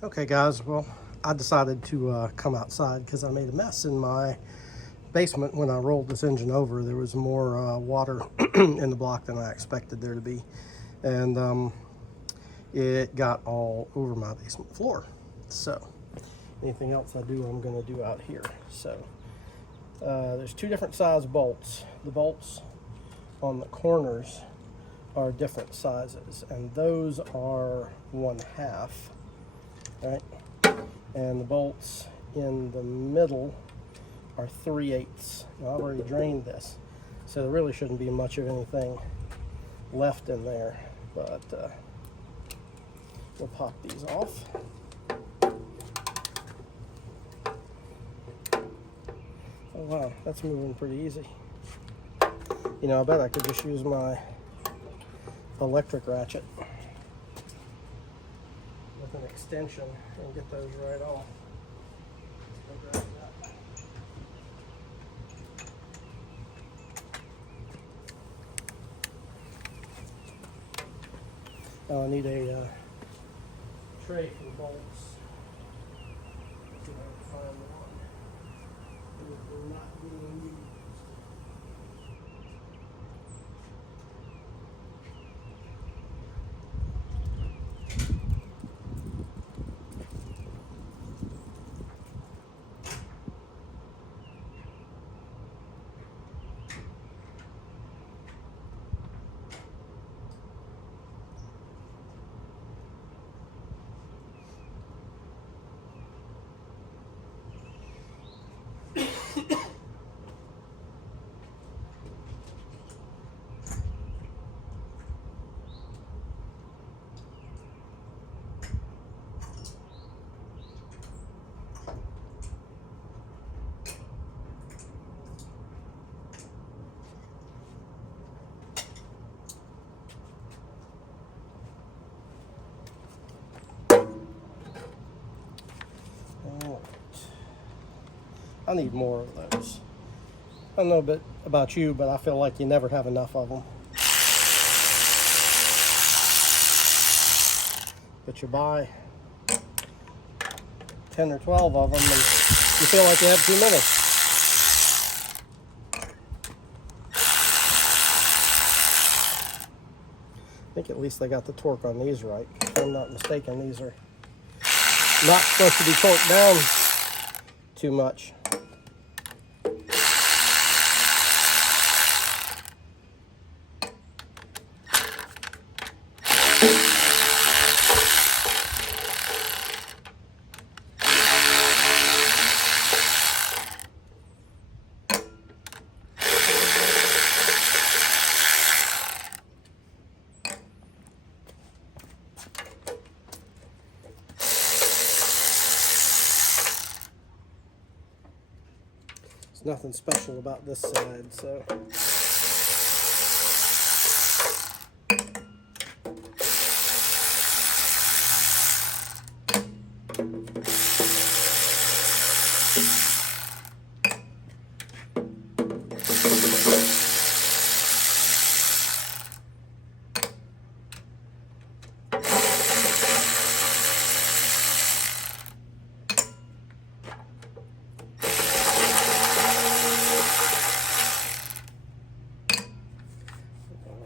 Okay guys, well, I decided to come outside because I made a mess in my basement when I rolled this engine over. There was more water in the block than I expected there to be, and it got all over my basement floor. So anything else I do, I'm going to do out here. So there's two different size bolts. The bolts on the corners are different sizes, and those are 1/2. Right, and the bolts in the middle are 3/8. Now I've already drained this, so there really shouldn't be much of anything left in there, but we'll pop these off. Oh wow, that's moving pretty easy. You know, I bet I could just use my electric ratchet with an extension and get those right off. I need a tray for the bolts. See if I can find one. They're not being used. I need more of those. I don't know a bit about you, but I feel like you never have enough of them. But you buy 10 or 12 of them and you feel like you have too many. I think at least they got the torque on these right. If I'm not mistaken, these are not supposed to be torqued down too much. There's nothing special about this side, so.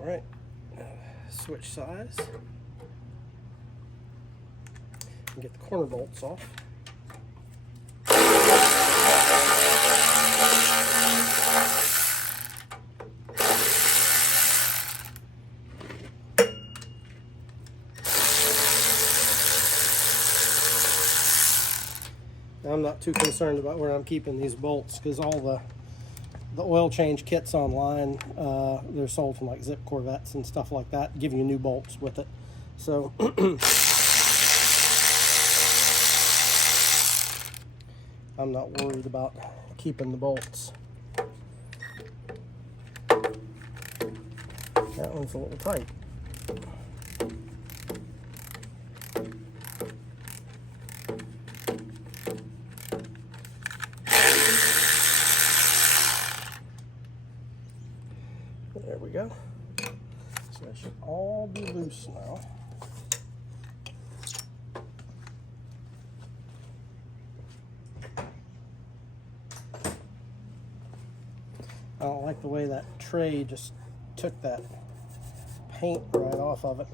Alright, switch size and get the corner bolts off. I'm not too concerned about where I'm keeping these bolts because all the oil change kits online, they're sold from like Zip Corvettes and stuff like that, give you new bolts with it. So I'm not worried about keeping the bolts. That one's a little tight. There we go. So that should all be loose now. I don't like the way that tray just took that paint right off of it.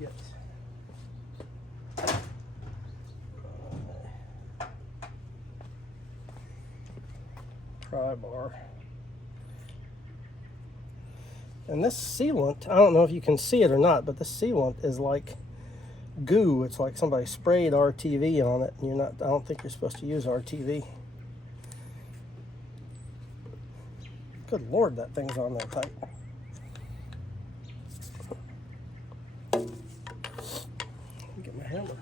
Get pry bar. And this sealant, I don't know if you can see it or not, but this sealant is like goo. It's like somebody sprayed RTV on it, and I don't think you're supposed to use RTV. Good Lord, that thing's on there tight. Get my hammer.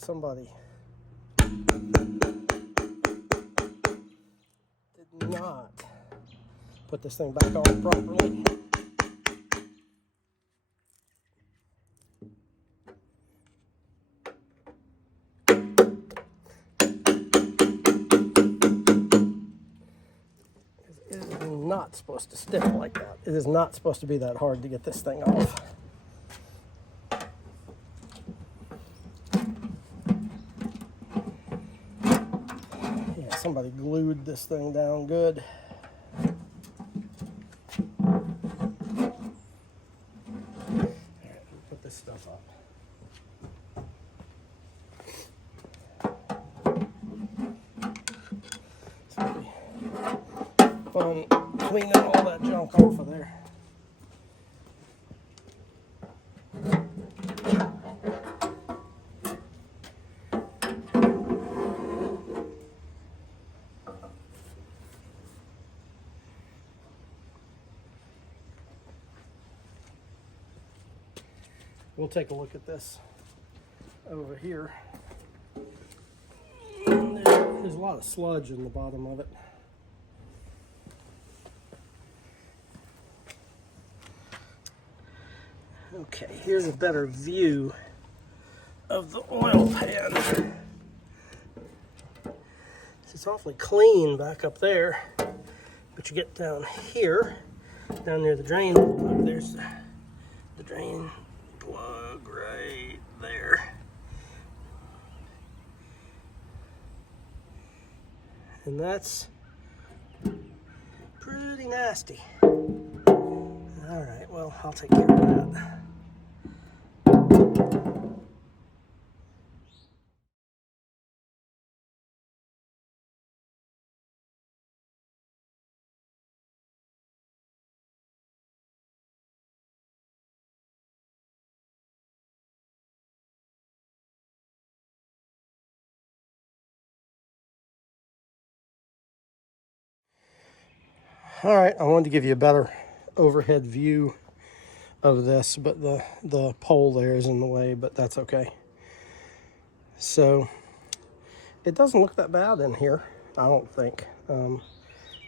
Somebody did not put this thing back on properly. It is not supposed to stick like that. It is not supposed to be that hard to get this thing off. Somebody glued this thing down good. All right, put this stuff up. It's gonna be fun cleaning all that junk off of there. We'll take a look at this over here. There's a lot of sludge in the bottom of it. Okay, here's a better view of the oil pan. It's awfully clean back up there, but you get down here, down near the drain plug, there's the drain plug right there. And that's pretty nasty. All right, well, I'll take care of that. All right, I wanted to give you a better overhead view of this, but the pole there is in the way, but that's okay. So it doesn't look that bad in here, I don't think,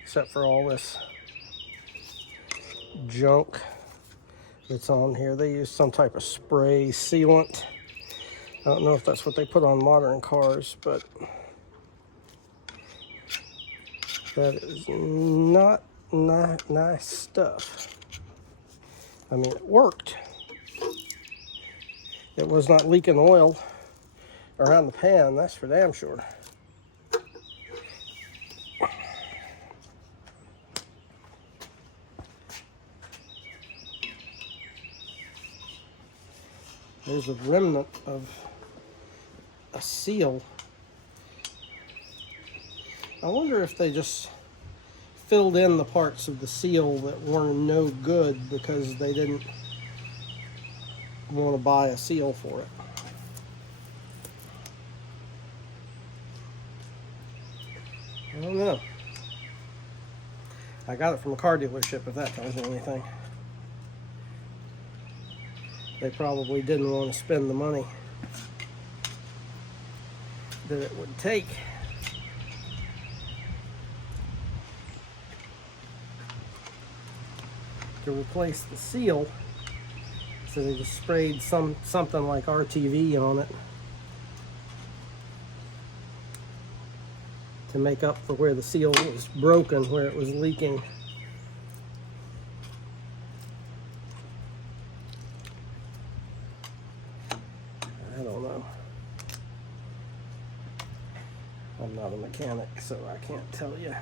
except for all this junk that's on here. They use some type of spray sealant. I don't know if that's what they put on modern cars, but that is not nice stuff. I mean, it worked. It was not leaking oil around the pan, that's for damn sure. There's a remnant of a seal. I wonder if they just filled in the parts of the seal that were no good because they didn't want to buy a seal for it. I don't know. I got it from a car dealership, if that tells you anything. They probably didn't want to spend the money that it would take to replace the seal, so they just sprayed something like RTV on it to make up for where the seal was broken, where it was leaking. I don't know. I'm not a mechanic, so I can't tell you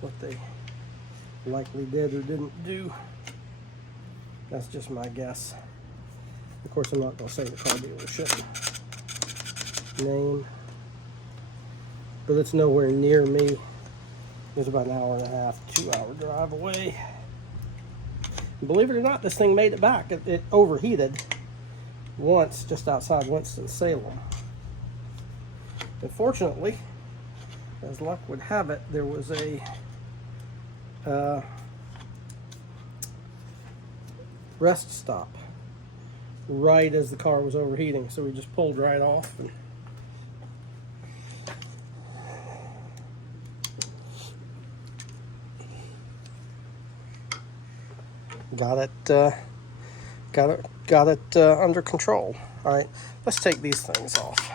what they likely did or didn't do. That's just my guess. Of course, I'm not going to say the car dealership name, but it's nowhere near me. It's about an hour and a half, 2-hour drive away. And believe it or not, this thing made it back. It overheated once just outside Winston-Salem. Unfortunately, as luck would have it, there was a rest stop right as the car was overheating, so we just pulled right off and got it under control. All right, let's take these things off.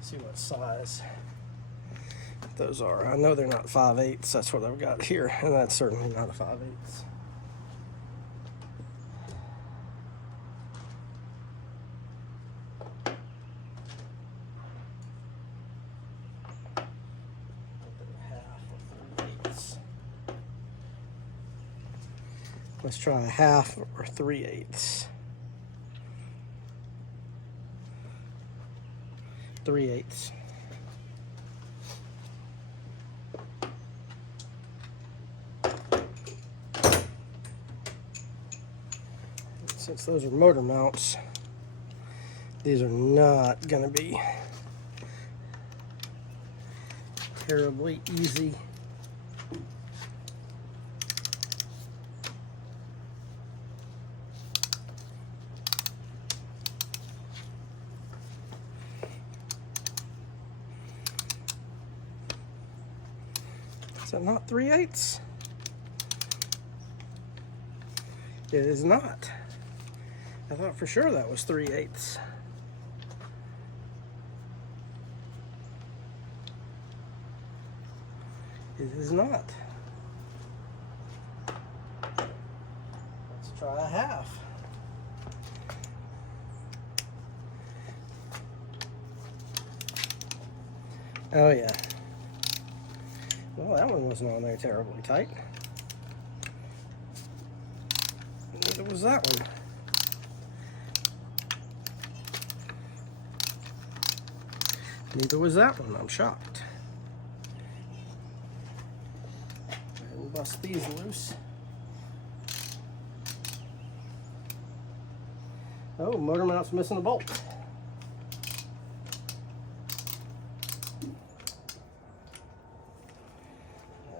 See what size those are. I know they're not 5/8. That's what I've got here, and that's certainly not a 5/8. Let's try a 1/2 or 3/8. 3/8. Since those are motor mounts, these are not going to be terribly easy. Is that not 3/8? It is not. I thought for sure that was 3/8. It is not. Let's try a 1/2. Oh yeah. Well, that one wasn't on there terribly tight. Neither was that one. Neither was that one. I'm shocked. And bust these loose. Oh, motor mount's missing a bolt.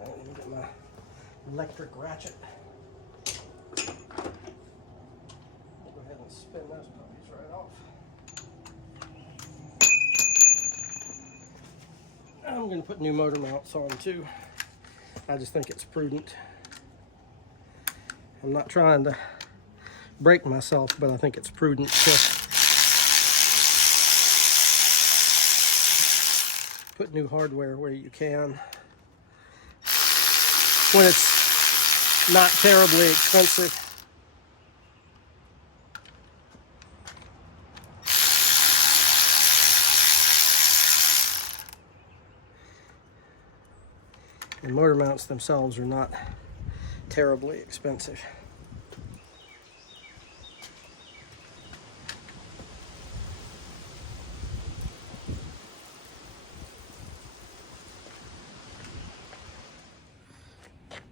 Let me get my electric ratchet. Go ahead and spin those puppies right off. I'm going to put new motor mounts on too. I just think it's prudent. I'm not trying to break myself, but I think it's prudent to put new hardware where you can when it's not terribly expensive. And motor mounts themselves are not terribly expensive.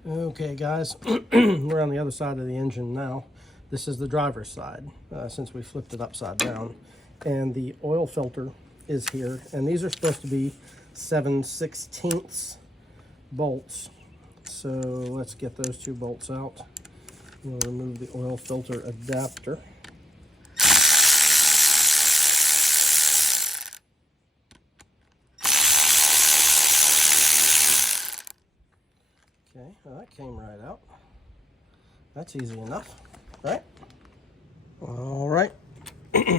Okay guys, we're on the other side of the engine now. This is the driver's side, since we flipped it upside down. And the oil filter is here, and these are supposed to be 7/16 bolts. So let's get those two bolts out. We'll remove the oil filter adapter. Okay, well, that came right out. That's easy enough, right? All right,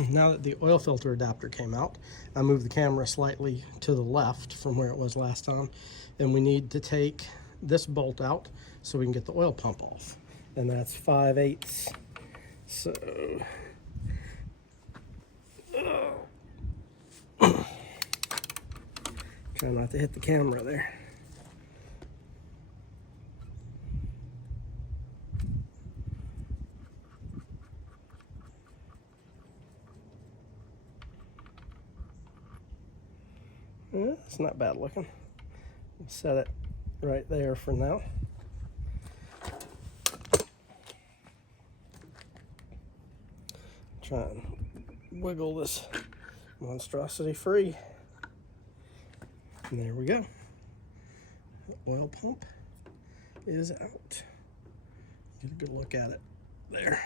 now that the oil filter adapter came out, I moved the camera slightly to the left from where it was last time, and we need to take this bolt out so we can get the oil pump off. And that's 5/8. So, try not to hit the camera there. It's not bad looking. Set it right there for now. Try and wiggle this monstrosity free. And there we go. The oil pump is out. Get a good look at it there.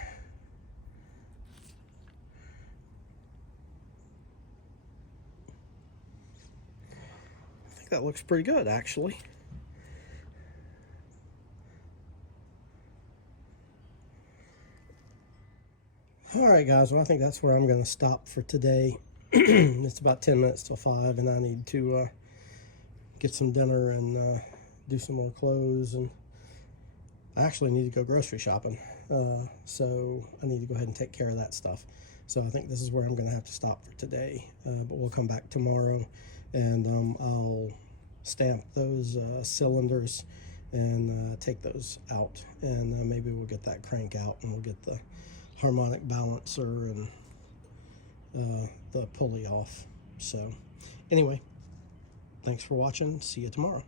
I think that looks pretty good, actually. All right, guys, well, I think that's where I'm going to stop for today. It's about 10 minutes till 5, and I need to get some dinner and do some more clothes, and I actually need to go grocery shopping. So I need to go ahead and take care of that stuff. So I think this is where I'm going to have to stop for today, but we'll come back tomorrow, and I'll stamp those cylinders and take those out, and maybe we'll get that crank out, and we'll get the harmonic balancer and the pulley off. So anyway, thanks for watching. See you tomorrow.